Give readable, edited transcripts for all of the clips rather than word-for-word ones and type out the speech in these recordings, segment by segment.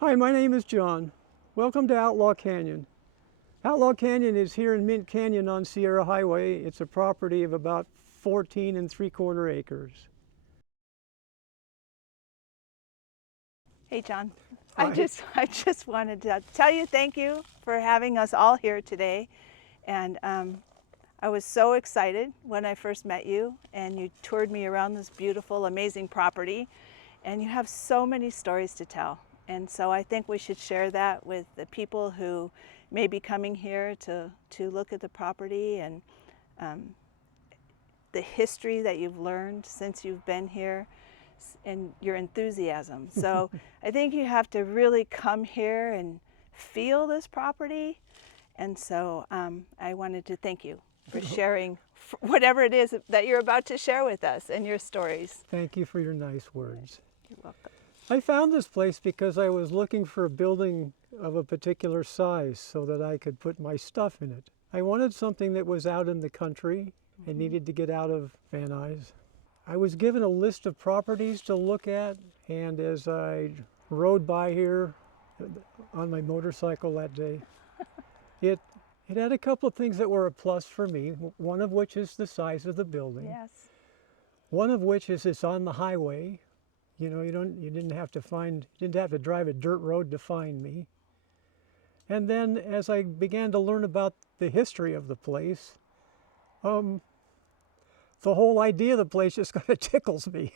Hi, my name is John. Welcome to Outlaw Canyon. Outlaw Canyon is here in Mint Canyon on Sierra Highway. It's a property of about 14 3/4 acres. Hey, John. I Hi. just I just wanted to tell you thank you for having us all here today. And I was so excited when I first met you and you toured me around this beautiful, amazing property. And you have so many stories to tell. And so I think we should share that with the people who may be coming here to look at the property and um, the history that you've learned since you've been here and your enthusiasm. So I think you have to really come here and feel this property. And so I wanted to thank you for sharing whatever it is that you're about to share with us and your stories. Thank you for your nice words. You're welcome. I found this place because I was looking for a building of a particular size so that I could put my stuff in it. I wanted something that was out in the country and needed to get out of Van Nuys. I was given a list of properties to look at, and as I rode by here on my motorcycle that day, it had a couple of things that were a plus for me, one of which is the size of the building. Yes. One of which is it's on the highway. You know, you didn't have to drive a dirt road to find me. And then as I began to learn about the history of the place, the whole idea of the place just kind of tickles me.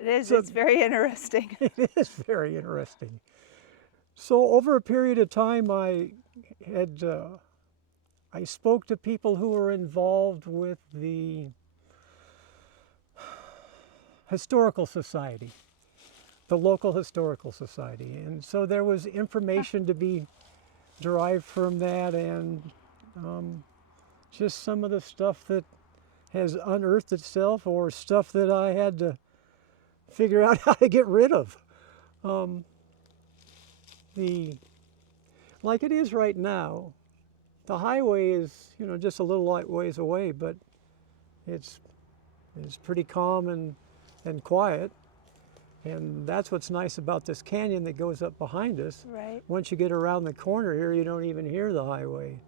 It is. So- It's very interesting. It is very interesting. So over a period of time, I spoke to people who were involved with the historical society, the local historical society, and so there was information to be derived from that, and just some of the stuff that has unearthed itself, or stuff that I had to figure out how to get rid of. Like it is right now, the highway is, you know, just a little light ways away, but it's pretty calm and quiet. And that's what's nice about this canyon that goes up behind us. Right. Once you get around the corner here, you don't even hear the highway.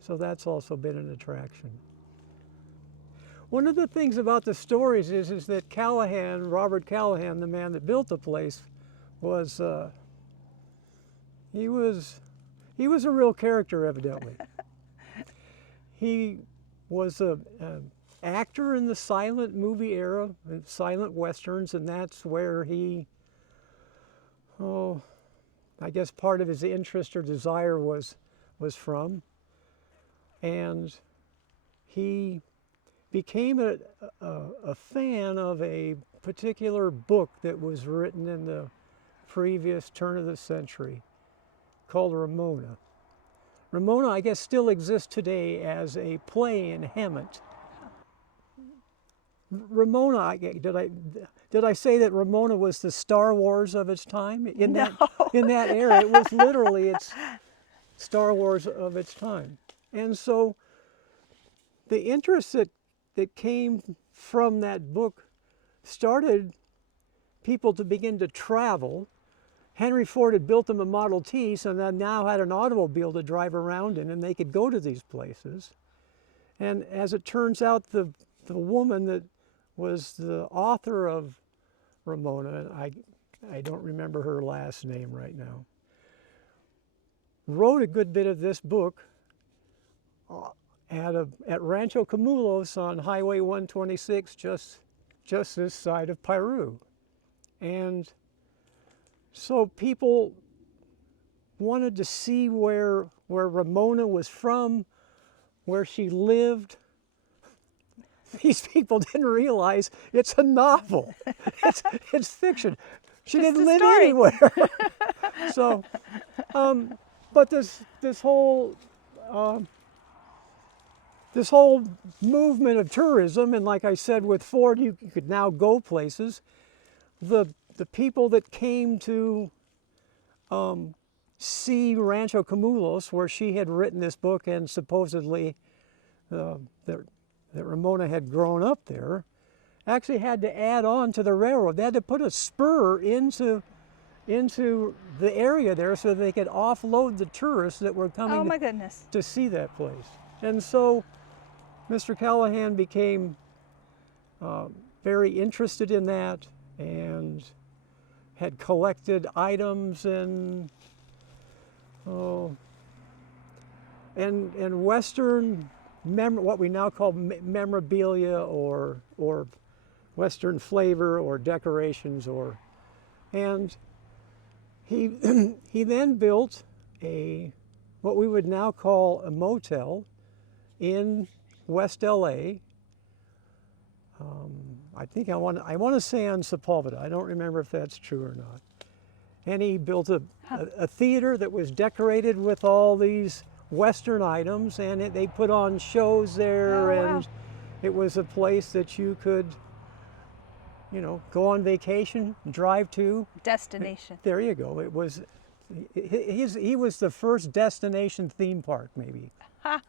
So that's also been an attraction. One of the things about the stories is that Callahan, Robert Callahan, the man that built the place, was he was a real character, evidently. He was an actor in the silent movie era, silent westerns, and that's where he, I guess part of his interest or desire was from. And he became a fan of a particular book that was written in the previous turn of the century called Ramona. Ramona, I guess, still exists today as a play in Hammett. Ramona, did I say that Ramona was the Star Wars of its time? In No. that era, it was literally its Star Wars of its time. And so the interest that came from that book started people to begin to travel. Henry Ford had built them a Model T, so they now had an automobile to drive around in, and they could go to these places. And as it turns out, the woman that was the author of Ramona, I don't remember her last name right now, wrote a good bit of this book at Rancho Camulos on Highway 126, just this side of Piru. And so people wanted to see where Ramona was from, where she lived. These people didn't realize it's a novel. It's fiction. She Just didn't a live story. anywhere. So, but this whole movement of tourism, and like I said, with Ford, you could now go places. The people that came to see Rancho Camulos, where she had written this book, and supposedly that Ramona had grown up there, actually had to add on to the railroad. They had to put a spur into into the area there so they could offload the tourists that were Oh coming my goodness. to see that place. And so Mr. Callahan became very interested in that and had collected items and Western what we now call memorabilia or Western flavor or decorations and he he then built what we would now call a motel in West LA. I think I want to say on Sepulveda. I don't remember if that's true or not. And he built a theater that was decorated with all these Western items, and they put on shows there, Oh, wow. and it was a place that you could, go on vacation, drive to. Destination. There you go. It was, he was the first destination theme park, maybe. Ha.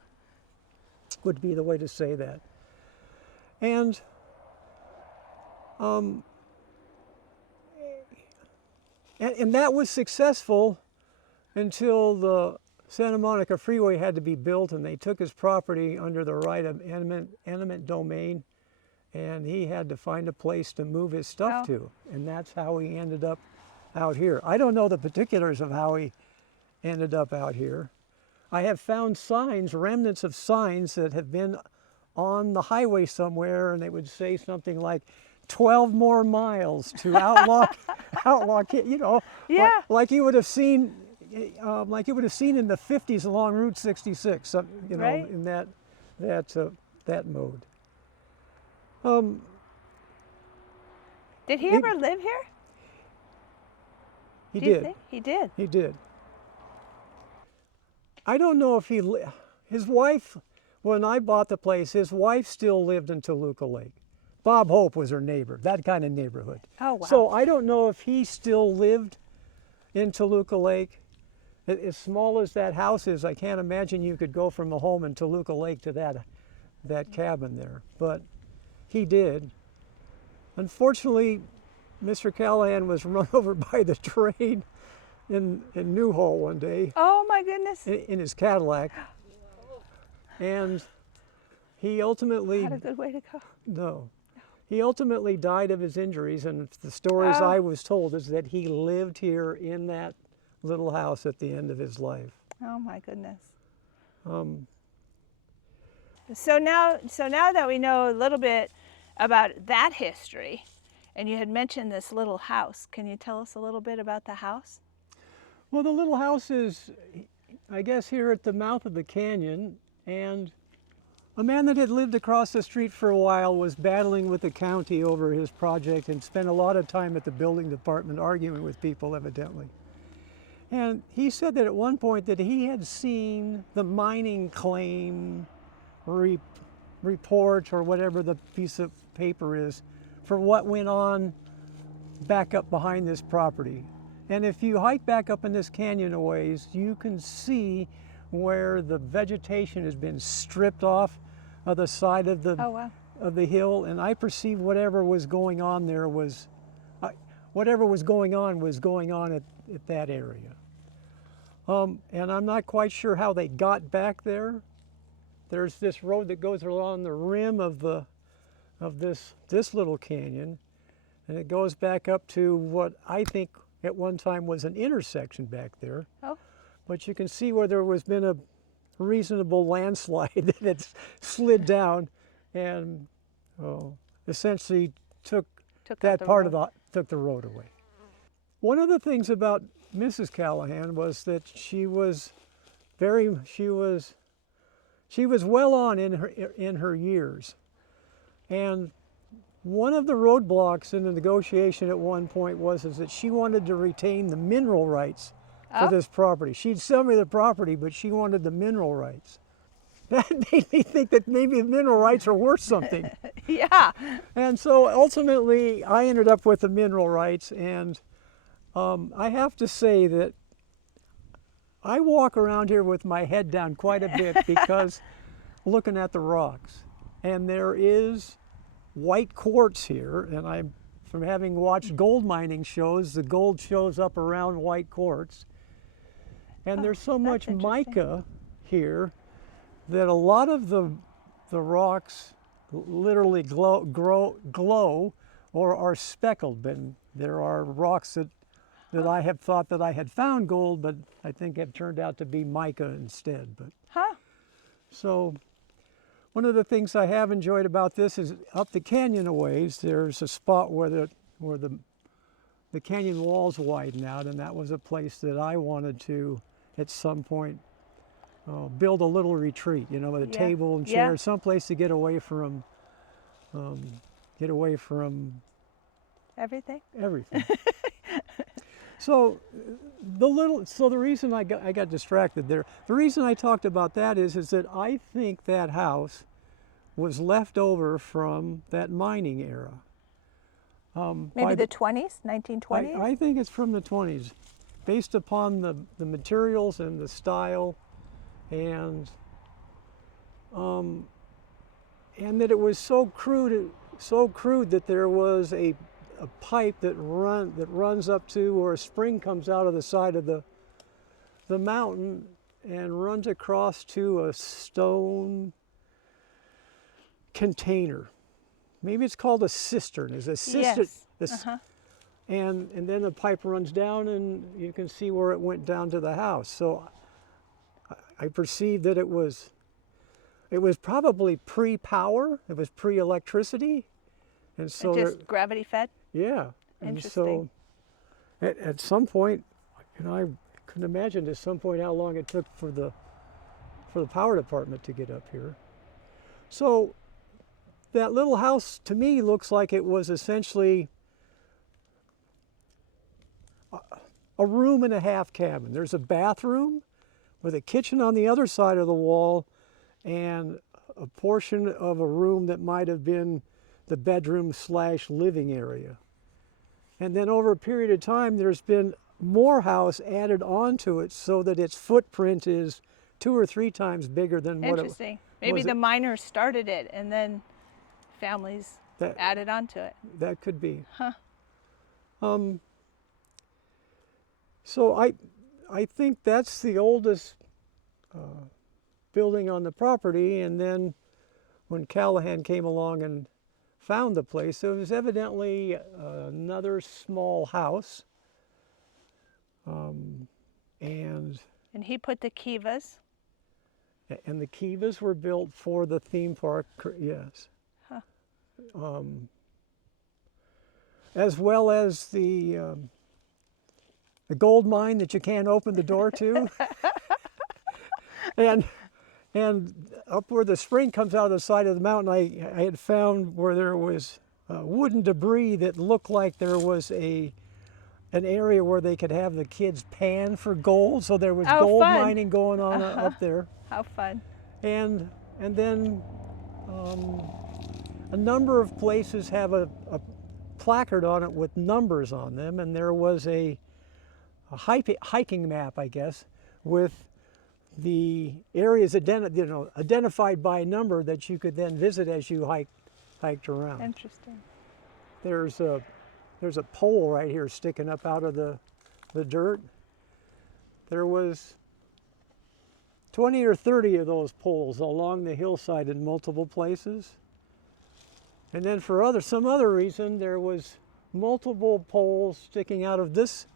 Would be the way to say that. And and that was successful until the Santa Monica Freeway had to be built, and they took his property under the right of eminent domain, and he had to find a place to move his stuff to, and that's how he ended up out here. I don't know the particulars of how he ended up out here. I have found signs, remnants of signs that have been on the highway somewhere, and they would say something like 12 more miles to Outlaw, Yeah. like you would have seen, in the 50s along Route 66, Right. in that mode. Did he ever live here? He Do you did. think? He did. He did. I don't know if his wife, when I bought the place, his wife still lived in Toluca Lake. Bob Hope was her neighbor, that kind of neighborhood. Oh, wow. So I don't know if he still lived in Toluca Lake. As small as that house is, I can't imagine you could go from a home in Toluca Lake to that cabin there. But he did. Unfortunately, Mr. Callahan was run over by the train in Newhall one day Oh my goodness. in his Cadillac. And he ultimately, What a good way to go. no, he ultimately died of his injuries. And the stories Oh. I was told is that he lived here in that little house at the end of his life. Oh my goodness. Um, So now that we know a little bit about that history, and you had mentioned this little house, can you tell us a little bit about the house? Well, the little house is, I guess, here at the mouth of the canyon, and a man that had lived across the street for a while was battling with the county over his project and spent a lot of time at the building department arguing with people, evidently. And he said that at one point that he had seen the mining claim report or whatever the piece of paper is for what went on back up behind this property. And if you hike back up in this canyon a ways, you can see where the vegetation has been stripped off of the side of the Oh, wow. of the hill, and I perceive whatever was going on there was going on at that area. And I'm not quite sure how they got back there. There's this road that goes along the rim of this little canyon, and it goes back up to what I think at one time was an intersection back there. Oh. But you can see where there was been a reasonable landslide that had slid down and essentially took Took out that the part road. took the road away. One of the things about Mrs. Callahan was that she was well on in her years, and one of the roadblocks in the negotiation at one point was that she wanted to retain the mineral rights for this property. She'd sell me the property, but she wanted the mineral rights. That made me think that maybe the mineral rights are worth something. Yeah. And so ultimately, I ended up with the mineral rights, and I have to say that I walk around here with my head down quite a bit because looking at the rocks. And there is white quartz here, and I'm from having watched gold mining shows. The gold shows up around white quartz. And there's so much interesting. mica here that a lot of the rocks literally glow or are speckled. And there are rocks that I have thought that I had found gold, but I think have turned out to be mica instead. But so one of the things I have enjoyed about this is up the canyon a ways, there's a spot where the canyon walls widen out, and that was a place that I wanted to, at some point, build a little retreat, you know, with a table and chairs, someplace to get away from Everything. everything. So the reason I got distracted there, the reason I talked about that is that I think that house was left over from that mining era. Maybe the 20s, 1920s? I think it's from the 20s, based upon the materials and the style, and that it was so crude that there was a pipe that runs up to, or a spring comes out of the side of the mountain and runs across to a stone container. Maybe it's called a cistern. It's a cistern. Yes. And then the pipe runs down, and you can see where it went down to the house. So I perceived that it was probably pre-power. It was pre-electricity, and so just gravity fed. Yeah. Interesting. And so at some point, and I couldn't imagine at some point how long it took for the power department to get up here. So that little house to me looks like it was essentially a room and a half cabin. There's a bathroom with a kitchen on the other side of the wall, and a portion of a room that might have been the bedroom / living area. And then over a period of time, there's been more house added onto it so that its footprint is 2 or 3 times bigger than what it was. Interesting. Maybe the miners started it and then families added onto it. That could be. Huh. So I think that's the oldest building on the property, and then when Callahan came along and found the place, there was evidently another small house, and he put the kivas. And the kivas were built for the theme park, yes. Huh. As well as the gold mine that you can't open the door to, and up where the spring comes out of the side of the mountain, I had found where there was wooden debris that looked like there was an area where they could have the kids pan for gold. So there was gold mining going on up there. How fun. And then a number of places have a placard on it with numbers on them, and there was a hiking map, I guess, with the areas identified by number that you could then visit as you hiked around. Interesting. There's a pole right here sticking up out of the dirt. There was 20 or 30 of those poles along the hillside in multiple places. And then for some other reason, there was multiple poles sticking out of this,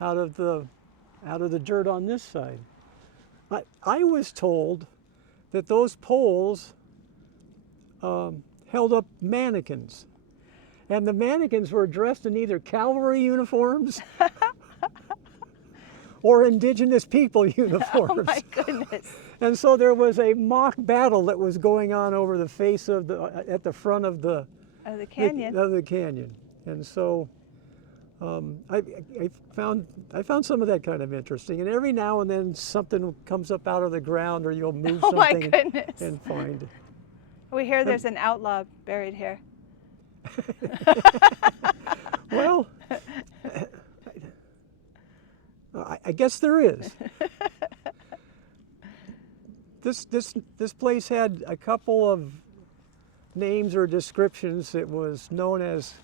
out of the dirt on this side. I was told that those poles held up mannequins, and the mannequins were dressed in either cavalry uniforms or indigenous people uniforms. Oh my goodness. And so there was a mock battle that was going on over the face of at the front of the canyon. Of the canyon. And so I found some of that kind of interesting. And every now and then something comes up out of the ground, or you'll move Oh my something goodness. and find it. We hear there's an outlaw buried here. Well, I guess there is. This place had a couple of names or descriptions. It was known as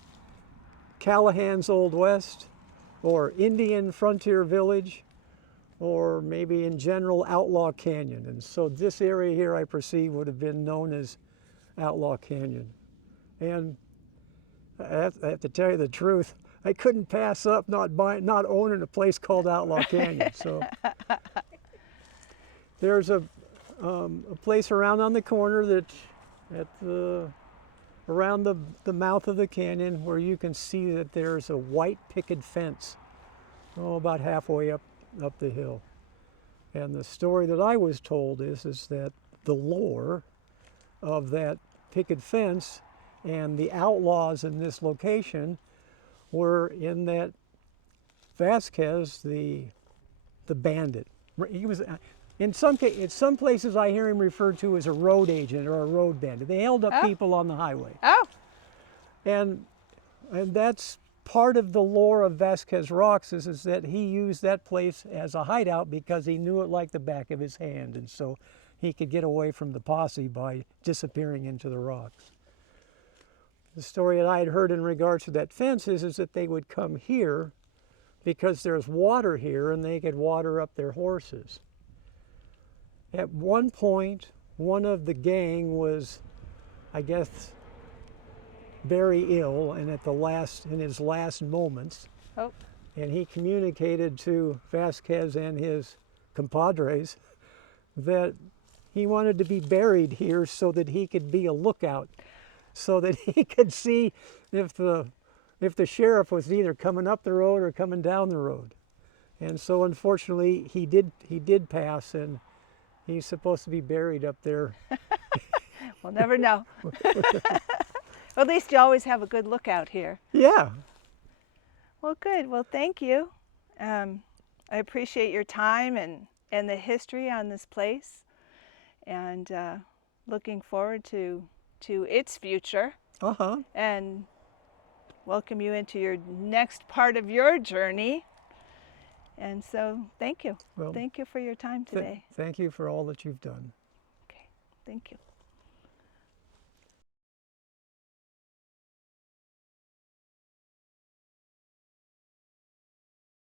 Callahan's Old West, or Indian Frontier Village, or maybe in general Outlaw Canyon. And so this area here, I perceive, would have been known as Outlaw Canyon. And I have to tell you the truth, I couldn't pass up not owning a place called Outlaw Canyon. So there's a place around on the corner that around the mouth of the canyon where you can see that there's a white picket fence, about halfway up the hill. And the story that I was told is that the lore of that picket fence and the outlaws in this location were in that Vasquez, the bandit. He was in some places I hear him referred to as a road agent or a road bandit. They held up people on the highway. Oh. And that's part of the lore of Vasquez Rocks is that he used that place as a hideout because he knew it like the back of his hand, and so he could get away from the posse by disappearing into the rocks. The story that I had heard in regards to that fence is that they would come here because there's water here and they could water up their horses. At one point, one of the gang was, I guess, very ill and in his last moments. Oh. And he communicated to Vasquez and his compadres that he wanted to be buried here so that he could be a lookout, so that he could see if the sheriff was either coming up the road or coming down the road. And so unfortunately he did pass, and he's supposed to be buried up there. We'll never know. Well, at least you always have a good lookout here. Yeah. Well, good. Well, thank you. I appreciate your time and the history on this place, and looking forward to its future. Uh-huh. And welcome you into your next part of your journey. And so thank you. Well, thank you for your time today. Thank you for all that you've done. Okay. Thank you.